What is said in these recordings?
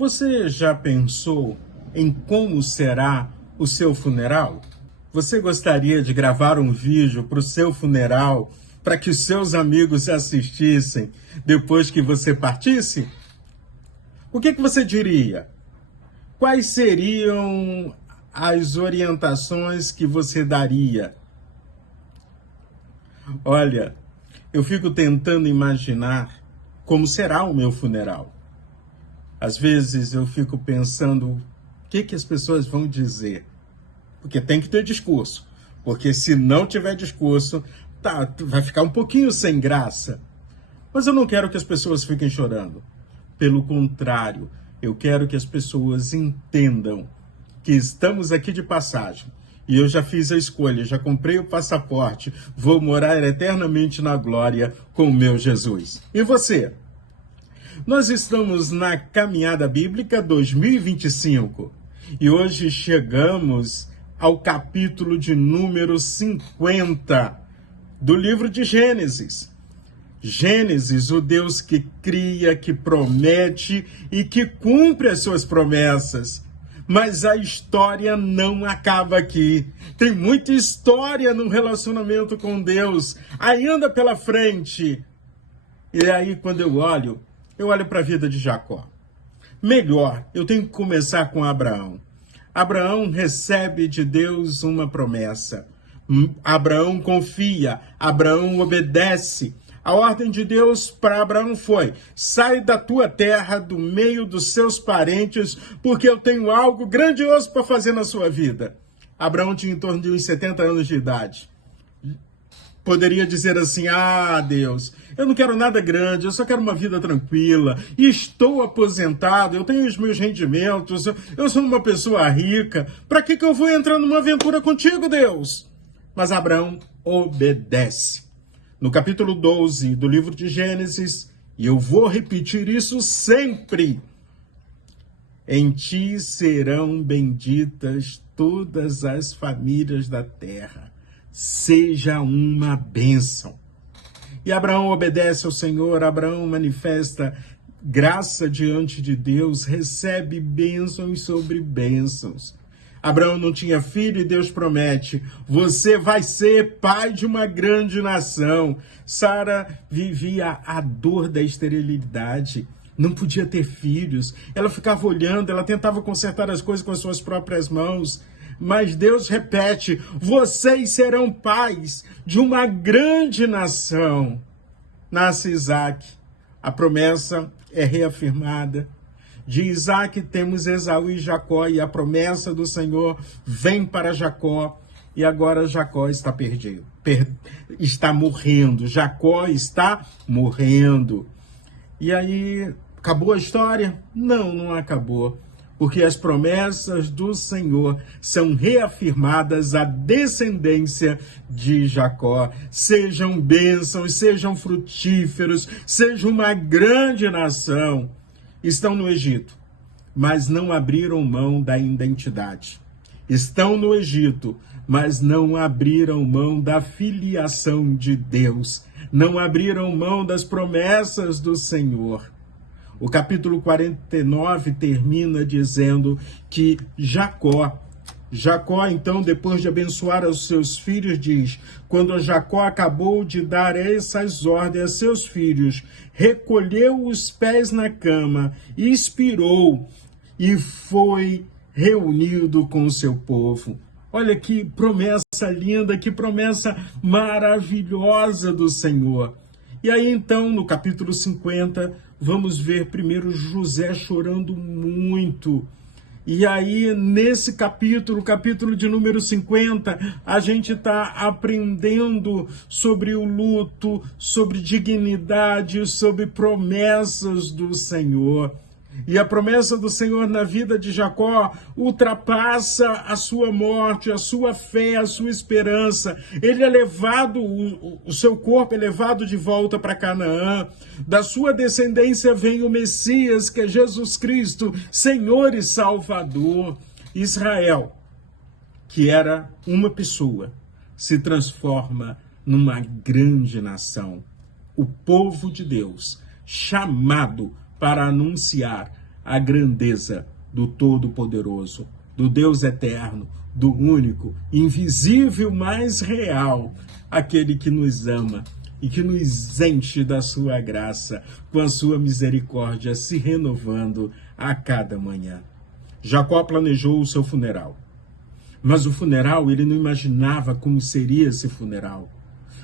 Você já pensou em como será o seu funeral? Você gostaria de gravar um vídeo para o seu funeral, para que os seus amigos assistissem depois que você partisse? O que você diria? Quais seriam as orientações que você daria? Olha, eu fico tentando imaginar como será o meu funeral. Às vezes eu fico pensando o que as pessoas vão dizer. Porque tem que ter discurso. Porque se não tiver discurso, vai ficar um pouquinho sem graça. Mas eu não quero que as pessoas fiquem chorando. Pelo contrário, eu quero que as pessoas entendam que estamos aqui de passagem. E eu já fiz a escolha, já comprei o passaporte, vou morar eternamente na glória com o meu Jesus. E você? Nós estamos na Caminhada Bíblica 2025 e hoje chegamos ao capítulo de número 50 do livro de Gênesis. Gênesis, o Deus que cria, que promete e que cumpre as suas promessas. Mas a história não acaba aqui. Tem muita história no relacionamento com Deus ainda pela frente. E aí, quando eu olho para a vida de Jacó. Melhor, eu tenho que começar com Abraão. Abraão recebe de Deus uma promessa. Abraão confia, Abraão obedece. A ordem de Deus para Abraão foi: sai da tua terra, do meio dos seus parentes, porque eu tenho algo grandioso para fazer na sua vida. Abraão tinha em torno de uns 70 anos de idade. Poderia dizer assim: Deus, eu não quero nada grande, eu só quero uma vida tranquila, e estou aposentado, eu tenho os meus rendimentos, eu sou uma pessoa rica, para que eu vou entrar numa aventura contigo, Deus? Mas Abraão obedece. No capítulo 12 do livro de Gênesis, e eu vou repetir isso sempre: em ti serão benditas todas as famílias da terra. Seja uma bênção. E Abraão obedece ao Senhor, Abraão manifesta graça diante de Deus, recebe bênçãos sobre bênçãos. Abraão não tinha filho e Deus promete: você vai ser pai de uma grande nação. Sara vivia a dor da esterilidade, não podia ter filhos. Ela ficava olhando, ela tentava consertar as coisas com as suas próprias mãos. Mas Deus repete: vocês serão pais de uma grande nação. Nasce Isaac. A promessa é reafirmada. De Isaac temos Esaú e Jacó, e a promessa do Senhor vem para Jacó. E agora Jacó está perdido, está morrendo. Jacó está morrendo. E aí, acabou a história? Não, não acabou. Porque as promessas do Senhor são reafirmadas à descendência de Jacó. Sejam bênçãos, sejam frutíferos, sejam uma grande nação. Estão no Egito, mas não abriram mão da identidade. Estão no Egito, mas não abriram mão da filiação de Deus. Não abriram mão das promessas do Senhor. O capítulo 49 termina dizendo que Jacó, então, depois de abençoar os seus filhos, diz: quando Jacó acabou de dar essas ordens a seus filhos, recolheu os pés na cama, expirou e foi reunido com o seu povo. Olha que promessa linda, que promessa maravilhosa do Senhor. E aí, então, no capítulo 50, vamos ver primeiro José chorando muito. E aí, nesse capítulo de número 50, a gente está aprendendo sobre o luto, sobre dignidade, sobre promessas do Senhor. E a promessa do Senhor na vida de Jacó ultrapassa a sua morte, a sua fé, a sua esperança. Ele é levado, o seu corpo é levado de volta para Canaã. Da sua descendência vem o Messias, que é Jesus Cristo, Senhor e Salvador. Israel, que era uma pessoa, se transforma numa grande nação. O povo de Deus, chamado para anunciar a grandeza do Todo-Poderoso, do Deus eterno, do único, invisível, mas real, aquele que nos ama e que nos enche da sua graça, com a sua misericórdia se renovando a cada manhã. Jacó planejou o seu funeral, mas o funeral ele não imaginava como seria esse funeral.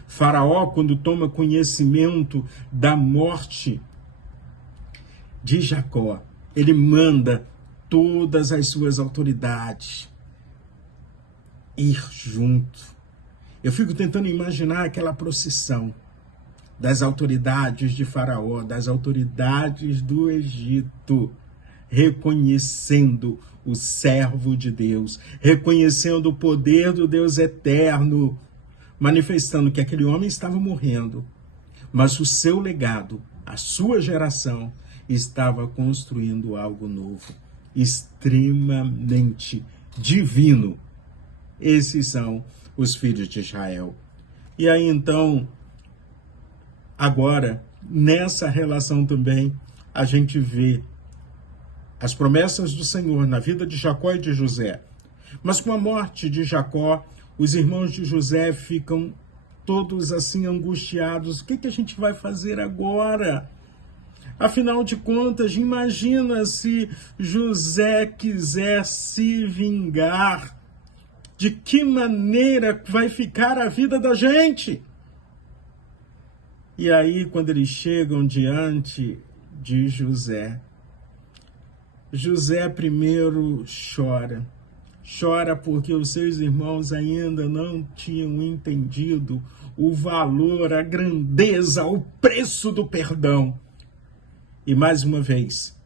Faraó, quando toma conhecimento da morte de Jacó, ele manda todas as suas autoridades ir junto. Eu fico tentando imaginar aquela procissão das autoridades de Faraó, das autoridades do Egito, reconhecendo o servo de Deus, reconhecendo o poder do Deus eterno, manifestando que aquele homem estava morrendo, mas o seu legado, a sua geração, estava construindo algo novo, extremamente divino. Esses são os filhos de Israel. E aí então, agora, nessa relação também, a gente vê as promessas do Senhor na vida de Jacó e de José. Mas com a morte de Jacó, os irmãos de José ficam todos assim angustiados. O que a gente vai fazer agora? Afinal de contas, imagina se José quiser se vingar. De que maneira vai ficar a vida da gente? E aí, quando eles chegam diante de José, José primeiro chora. Chora porque os seus irmãos ainda não tinham entendido o valor, a grandeza, o preço do perdão. E mais uma vez,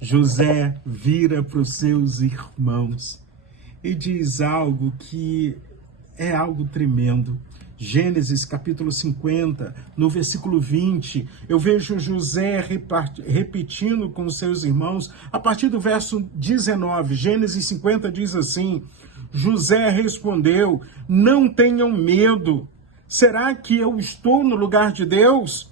José vira para os seus irmãos e diz algo que é algo tremendo. Gênesis capítulo 50, no versículo 20, eu vejo José repetindo com os seus irmãos, a partir do verso 19, Gênesis 50 diz assim: José respondeu, não tenham medo, será que eu estou no lugar de Deus?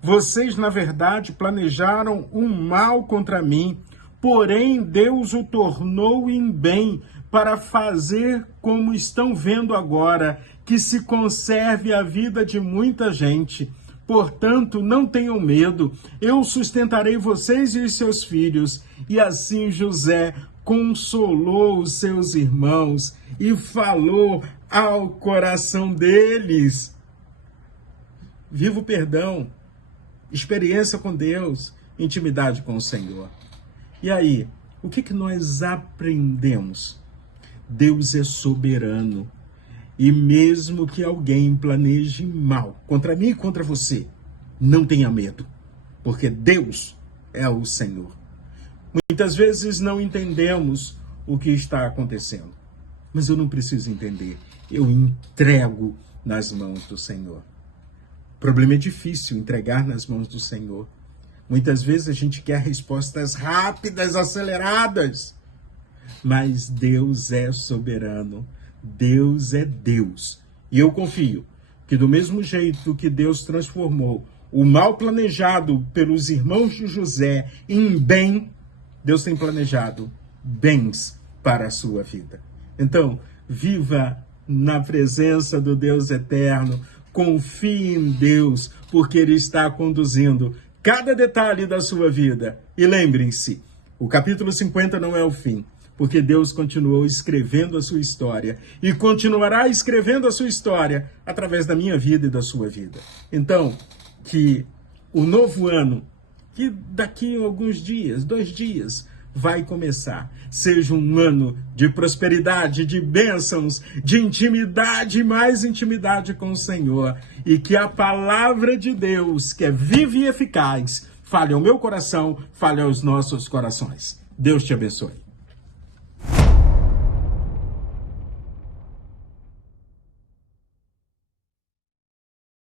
Vocês, na verdade, planejaram um mal contra mim, porém Deus o tornou em bem para fazer como estão vendo agora, que se conserve a vida de muita gente. Portanto, não tenham medo, eu sustentarei vocês e os seus filhos. E assim José consolou os seus irmãos e falou ao coração deles. Viva o perdão, experiência com Deus, intimidade com o Senhor. E aí, o que nós aprendemos? Deus é soberano. E mesmo que alguém planeje mal contra mim e contra você, não tenha medo, porque Deus é o Senhor. Muitas vezes não entendemos o que está acontecendo, mas eu não preciso entender. Eu entrego nas mãos do Senhor. O problema é difícil entregar nas mãos do Senhor. Muitas vezes a gente quer respostas rápidas, aceleradas, mas Deus é soberano. Deus é Deus. E eu confio que do mesmo jeito que Deus transformou o mal planejado pelos irmãos de José em bem, Deus tem planejado bens para a sua vida. Então, viva na presença do Deus eterno, confie em Deus, porque Ele está conduzindo cada detalhe da sua vida. E lembrem-se, o capítulo 50 não é o fim, porque Deus continuou escrevendo a sua história e continuará escrevendo a sua história através da minha vida e da sua vida. Então, que o novo ano, que daqui a alguns dias, 2 dias, vai começar, seja um ano de prosperidade, de bênçãos, de intimidade e mais intimidade com o Senhor. E que a palavra de Deus, que é viva e eficaz, fale ao meu coração, fale aos nossos corações. Deus te abençoe.